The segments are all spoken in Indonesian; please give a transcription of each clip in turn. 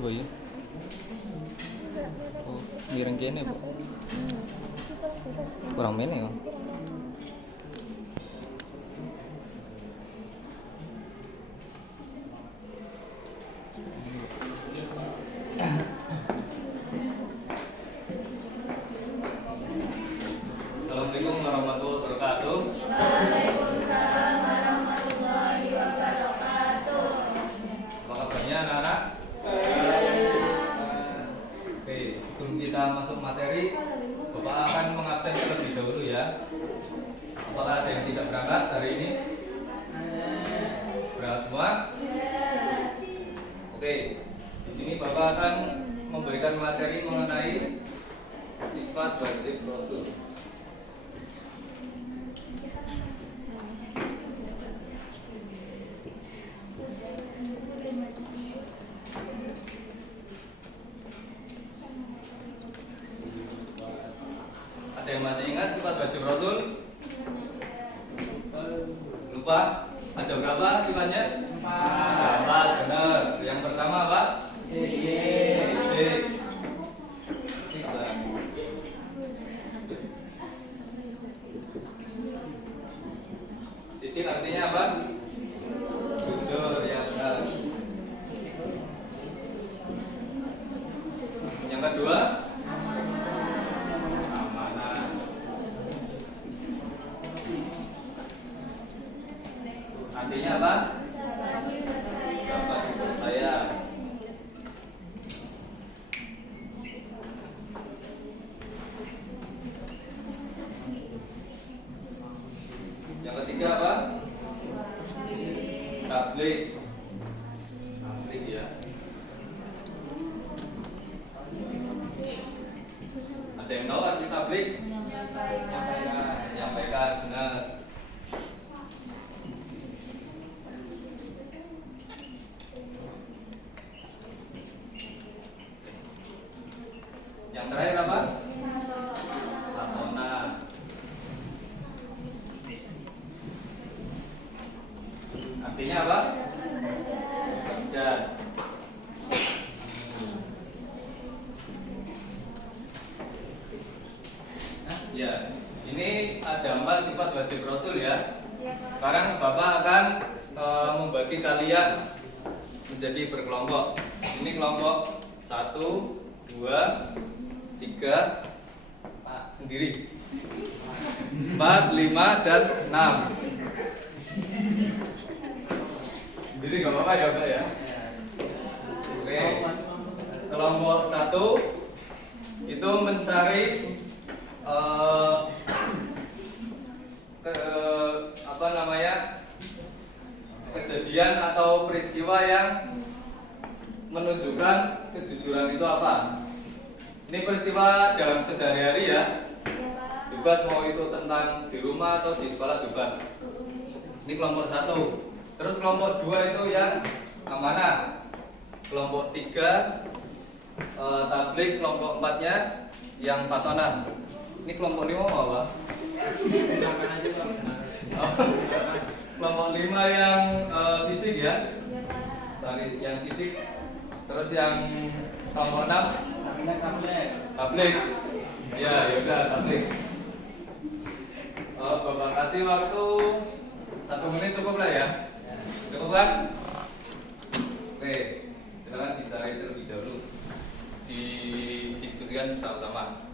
Oh iya. Oh, mireng kene, Bu. Kurang mene ya. Assalamualaikum warahmatullahi wabarakatuh. Waalaikumsalam warahmatullahi wabarakatuh. Apa kabarnya anak-anak? Oke, sebelum kita masuk materi, Bapak akan mengabsen terlebih dahulu ya. Apakah ada yang tidak berangkat hari ini? Berangkat semua? Oke, di sini Bapak akan memberikan materi mengenai sifat wajib Rasul. Ada yang masih ingat sifat wajib Rasul? Lupa? Ada berapa sifatnya? 4, benar. Yang pertama apa? Sidik. Tiga. Sidik artinya apa? Jujur, ya benar. Yang kedua? Amanah. Artinya apa? Dapat dipercaya. Yang ketiga apa? Tabligh. Tabligh ya. Ada yang tahu arti tabligh? Menyampaikan, benar. Yang terakhir apa? Latona. Artinya apa? Cerdas. Ya, ini ada 4 sifat wajib Rasul ya. Sekarang Bapak akan membagi kalian menjadi berkelompok. Ini kelompok 1, 2, 3, Pak sendiri 4, 5, dan 6. Sendiri nggak apa-apa ya Pak ya. Oke. Kelompok 1 itu mencari kejadian atau peristiwa yang menunjukkan kejujuran itu apa. Ini peristiwa dalam kesehari-hari ya. Bebas mau itu tentang di rumah atau di sekolah bebas. Ini kelompok 1. Terus kelompok 2 itu yang amanah. Kelompok 3 tabligh, kelompok 4-nya yang fatonah. Ini kelompok 5 mau apa? Kelompok 5 yang sidik ya. Sorry, yang sidik. Terus yang kelompok 6 tabligh. Ya, yaudah tabligh. Bapak kasih waktu 1 menit cukup lah ya. Cukup kan? Oke, silakan dicari terlebih dahulu. Didiskusikan bersama-sama.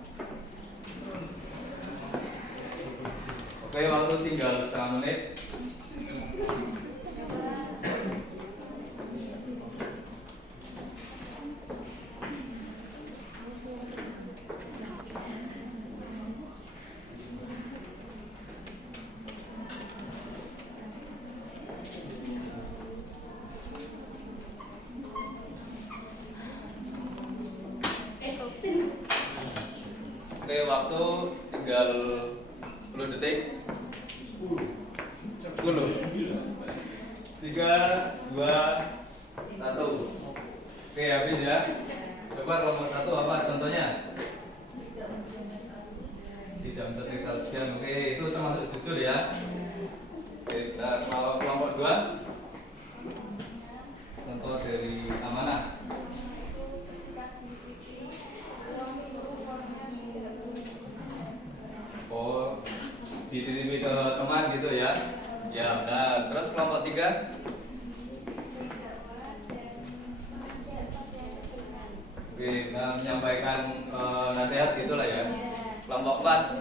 Oke, waktu tinggal setengah menit. Oke, waktu tinggal 10 detik. 10. 3, 2, 1. Oke, habis ya. Coba kelompok 1 apa contohnya? Tidak mencetik sajian. Oke, itu termasuk jujur ya. Oke, nah, kalau kelompok 2 contoh dari amanah. Ya, benar. Terus kelompok 3? Oke, menyampaikan nasihat gitulah ya. Kelompok 4?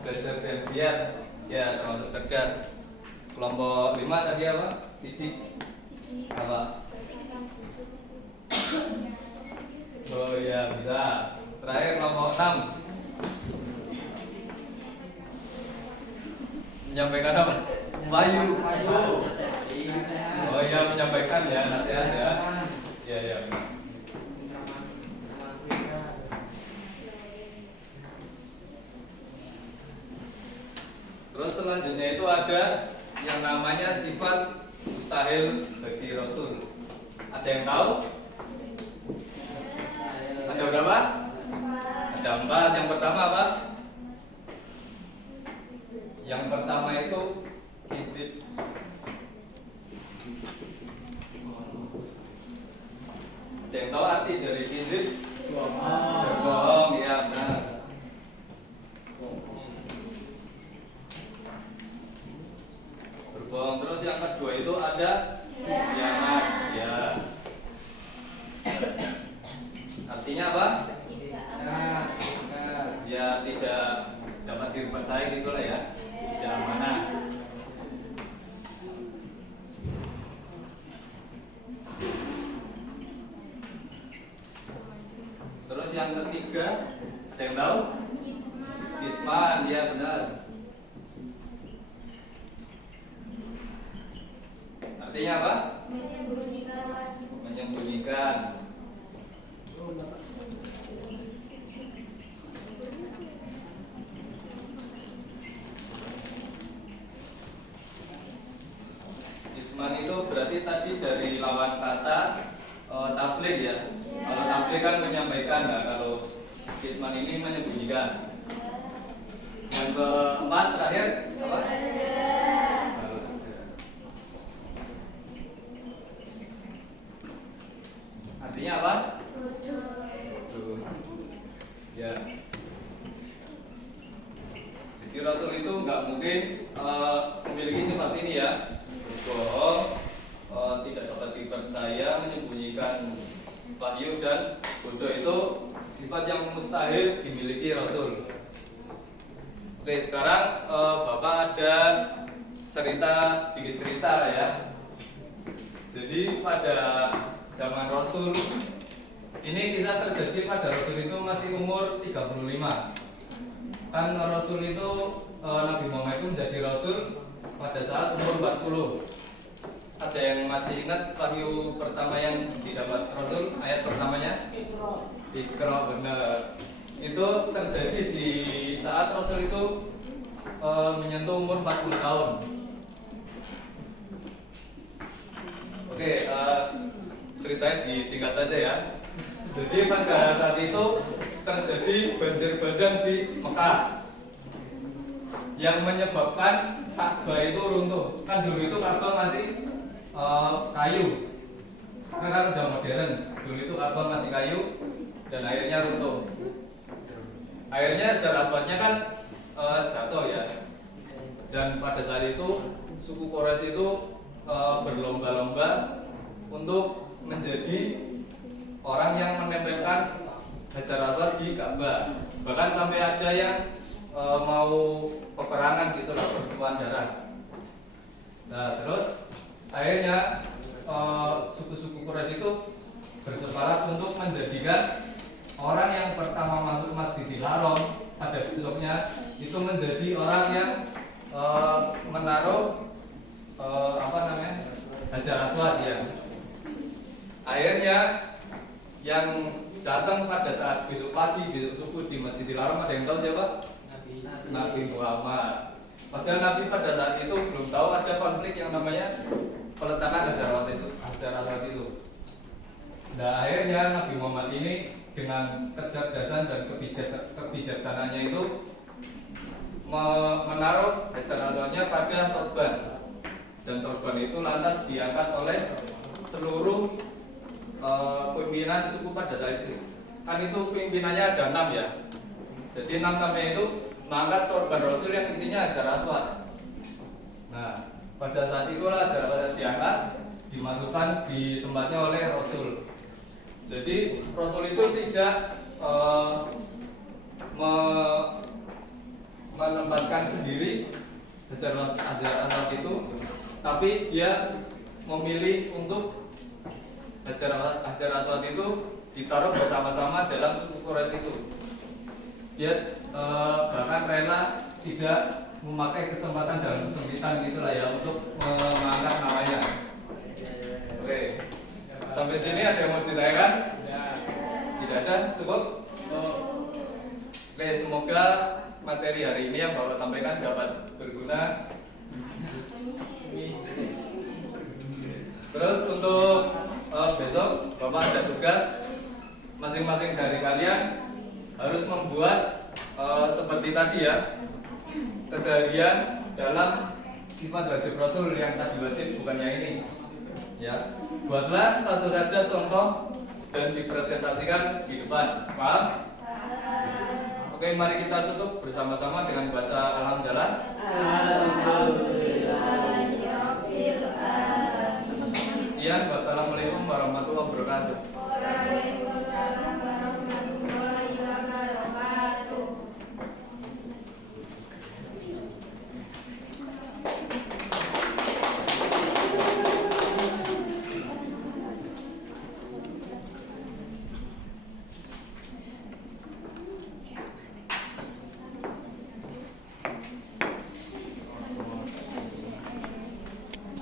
Belajar dan giat. Ya, termasuk cerdas. Kelompok 5 tadi apa? Sidik. Apa? Oh ya, bisa. Terakhir kelompok 6. Menyampaikan apa? Wahyu. Oh ya, menyampaikan ya nasihat ya. Ya ya. Terus selanjutnya itu ada yang namanya sifat mustahil bagi Rasul. Ada yang tahu? Ada berapa? Ada 4. Yang pertama apa? Yang pertama itu kibrit. Ada yang tahu arti dari kibrit? Berbohong, ya benar. Berbohong. Terus yang kedua itu ada khianat, ya. Artinya apa? Ya tidak dapat dipercaya gitu lah ya. Tidak amanah. Terus yang ketiga, ada yang tahu? Kitman, ya benar. Artinya apa? Menyembunyikan. Kitman itu berarti tadi dari lawan kata tabligh ya. Kalau tabligh kan menyampaikan, nah kalau kitman ini menyembunyikan. Yang keempat terakhir apa? Artinya apa? Ya. Jadi Rasul itu nggak mungkin memiliki sifat ini ya. Berbohong, tidak dapat dipercaya, menyembunyikan wahyu dan bodoh itu sifat yang mustahil dimiliki Rasul. Oke, sekarang Bapak ada sedikit cerita ya. Jadi pada zaman Rasul ini kisah terjadi pada Rasul itu masih umur 35. Kan Rasul itu Nabi Muhammad itu menjadi Rasul pada saat umur 40. Ada yang masih ingat wahyu pertama yang didapat Rasul? Ayat pertamanya? Iqra, benar. Itu terjadi di saat Rasul itu menyentuh umur 40 tahun. Oke, ceritanya disingkat saja ya. Jadi pada saat itu terjadi banjir bandang di Mekah yang menyebabkan Ka'bah itu runtuh. Kan dulu itu Ka'bah masih kayu. Sekarang kan udah modern. Dulu itu Ka'bah masih kayu dan akhirnya runtuh. Akhirnya Hajar Aswadnya kan jatuh ya. Dan pada saat itu suku Quraisy itu berlomba-lomba untuk menjadi orang yang menempelkan Hajar Aswad di Ka'bah. Bahkan sampai ada yang mau peperangan gitu lah, pertumpahan darah. Nah terus akhirnya suku-suku Quraisy itu bersepakat untuk menjadikan orang yang pertama masuk Masjidil Haram pada besoknya itu menjadi orang yang menaruh Hajar Aswad ya. Akhirnya yang datang pada saat besok pagi, besok subuh di Masjidil Haram, ada yang tahu siapa? Nabi Muhammad. Padahal Nabi pada saat itu belum tahu ada konflik yang namanya peletakan Hajar Aswad itu. Nah akhirnya Nabi Muhammad ini dengan kecerdasan dan kebijaksanaannya itu menaruh Hajar Aswadnya pada sorban, dan sorban itu lantas diangkat oleh seluruh pimpinan suku pada saat itu. Kan itu pimpinannya ada 6 ya. Jadi 6 namanya itu mengangkat sorban Rasul yang isinya Hajar Aswad. pada saat itulah ajaran Rasul diangkat, dimasukkan di tempatnya oleh Rasul. Jadi Rasul itu tidak menempatkan sendiri ajaran asal itu, tapi dia memilih untuk ajaran asal itu ditaruh bersama-sama dalam suku Quraisy itu. Dia bahkan rela tidak memakai kesempatan dalam kesempitan itulah ya untuk mengangkat namanya. Oke, sampai sini ada yang mau ditanyakan? Tidak ada, cukup. Oke, semoga materi hari ini yang Bapak sampaikan dapat berguna. Terus untuk besok Bapak ada tugas, masing-masing dari kalian harus membuat seperti tadi ya, keseharian dalam sifat wajib Rasul yang tadi wajib, bukan yang ini ya. Buatlah satu saja contoh dan dipresentasikan di depan. Paham? Oke, mari kita tutup bersama-sama dengan baca Alhamdulillah. Sekian, wassalamualaikum warahmatullahi wabarakatuh.